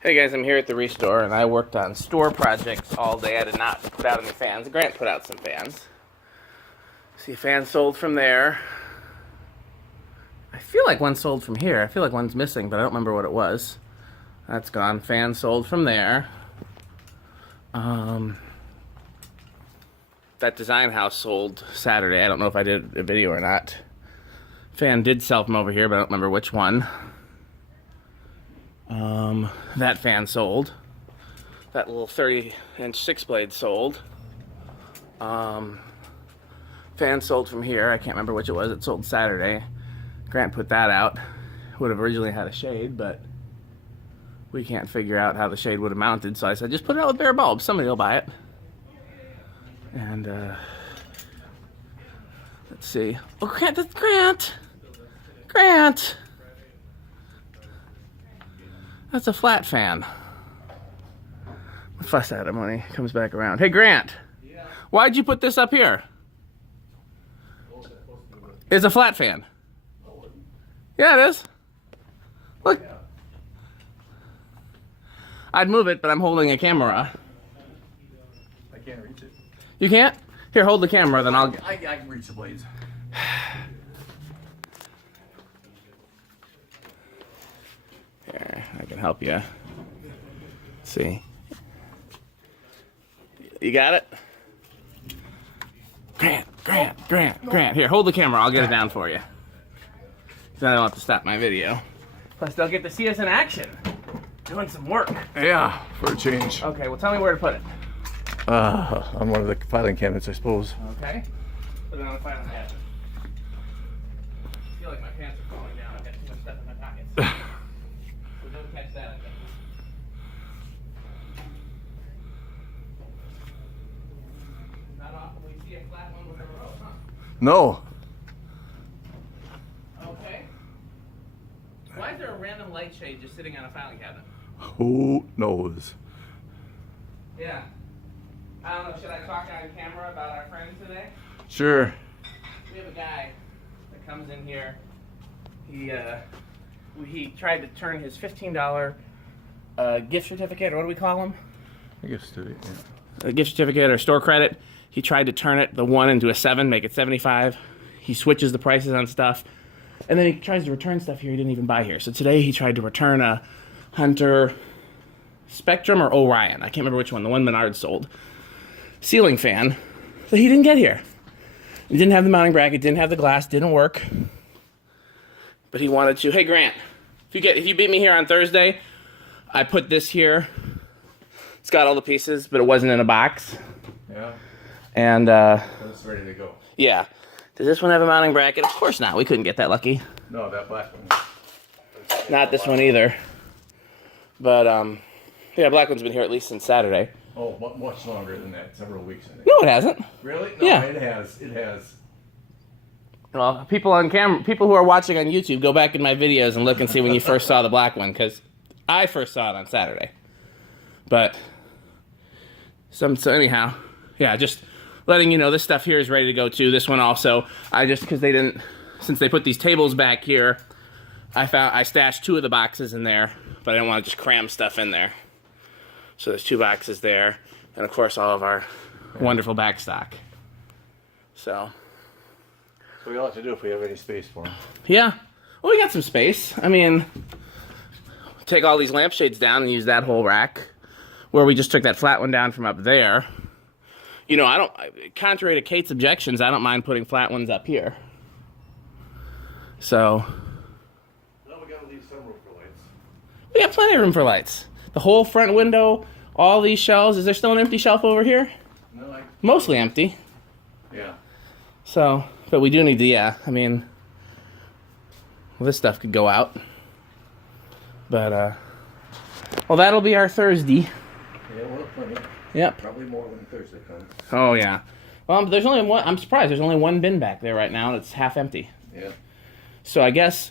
Hey guys, I'm here at the Restore, and I worked on store projects all day. I did not put out any fans. Grant put out some fans. See, a fan sold from there. I feel like one sold from here. I feel like one's missing, but I don't remember what it was. That's gone. Fan sold from there. That design house sold Saturday. I don't know if I did a video or not. Fan did sell from over here, but I don't remember which one. That fan sold. That little 30-inch 6-blade sold. Fan sold from here. I can't remember which it was. It sold Saturday. Grant put that out. Would have originally had a shade, but we can't figure out how the shade would have mounted, so I said, just put it out with bare bulbs. Somebody will buy it. And, let's see. Oh, Grant, that's Grant! Grant! That's a flat fan. I'll fuss at him when he comes back around. Hey, Grant. Yeah. Why'd you put this up here? It's a flat fan. Yeah, it is. Look. I'd move it, but I'm holding a camera. I can't reach it. You can't? Here, hold the camera, then I'll... I can reach the blades. Here, I can help you. Let's see. You got it? Grant. Here, hold the camera. I'll get it down for you. Then I don't have to stop my video. Plus, they'll get to see us in action. Doing some work. Yeah, for a change. Okay, well, tell me where to put it. On one of the filing cabinets, I suppose. Okay. Put it on the filing cabinet. I feel like my pants are falling down. I've got too much stuff in my pockets. So don't catch that. Not often we see a flat one with a row, huh? No. Okay. Why is there a random light shade just sitting on a filing cabinet? Who knows? Yeah. I don't know, should I talk on camera about our friend today? Sure. We have a guy that comes in here. He tried to turn his $15 gift certificate, or what do we call them? I guess to it, yeah. A gift certificate or store credit. He tried to turn it, the 1 into a 7, make it 75. He switches the prices on stuff. And then he tries to return stuff here he didn't even buy here. So today he tried to return a Hunter Spectrum or Orion. I can't remember which one. The one Menard sold. Ceiling fan that he didn't get here. It didn't have the mounting bracket, didn't have the glass, didn't work. But he wanted to. Hey Grant, if you beat me here on Thursday, I put this here. It's got all the pieces, but it wasn't in a box. Yeah. And It's ready to go. yeah. Does this one have a mounting bracket? Of course not. We couldn't get that lucky. No, that black one. Not this one either. But yeah, black one's been here at least since Saturday. Oh, much longer than that. Several weeks, I think. No, it hasn't. Really? No, Yeah. It has. It has. Well, people on camera, people who are watching on YouTube, go back in my videos and look and see when you first saw the black one, because I first saw it on Saturday. But so anyhow, yeah, just letting you know this stuff here is ready to go too. This one also, because they didn't, since they put these tables back here, I stashed 2 of the boxes in there, but I didn't want to just cram stuff in there. So there's 2 boxes there, and of course all of our wonderful back stock. So we'll have to do if we have any space for them. yeah, well, we got some space. I mean, take all these lampshades down and use that whole rack, where we just took that flat one down from up there. You know, contrary to Kate's objections, I don't mind putting flat ones up here. So No, we gotta leave some room for lights. we got plenty of room for lights. The whole front window, all these shelves. Is there still an empty shelf over here? No, Mostly empty. Yeah. So, but we do need to, yeah, I mean, well, this stuff could go out. But, well, that'll be our Thursday. Yeah, we'll have plenty. Yep. Probably more when Thursday comes. Oh, yeah. Well, there's only one, I'm surprised, there's only one bin back there right now, and it's half empty. Yeah. So I guess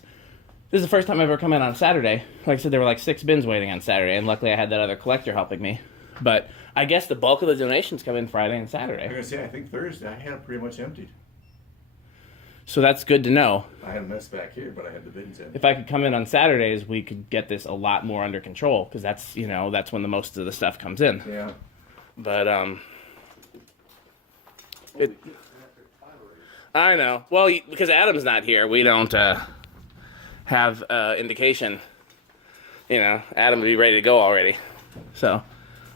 this is the first time I've ever come in on a Saturday. Like I said, there were like 6 bins waiting on Saturday, and luckily I had that other collector helping me. But I guess the bulk of the donations come in Friday and I'm Saturday. gonna say, I think Thursday I had it pretty much emptied. So that's good to know. I had a mess back here, but I had the bins in. If I could come in on Saturdays, we could get this a lot more under control, because that's, you know, that's when the most of the stuff comes in. Yeah. But I know. Well, because Adam's not here, we don't have indication. You know, Adam would be ready to go already. So,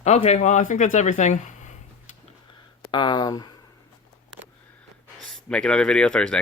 okay. Well, I think that's everything. Make another video Thursday.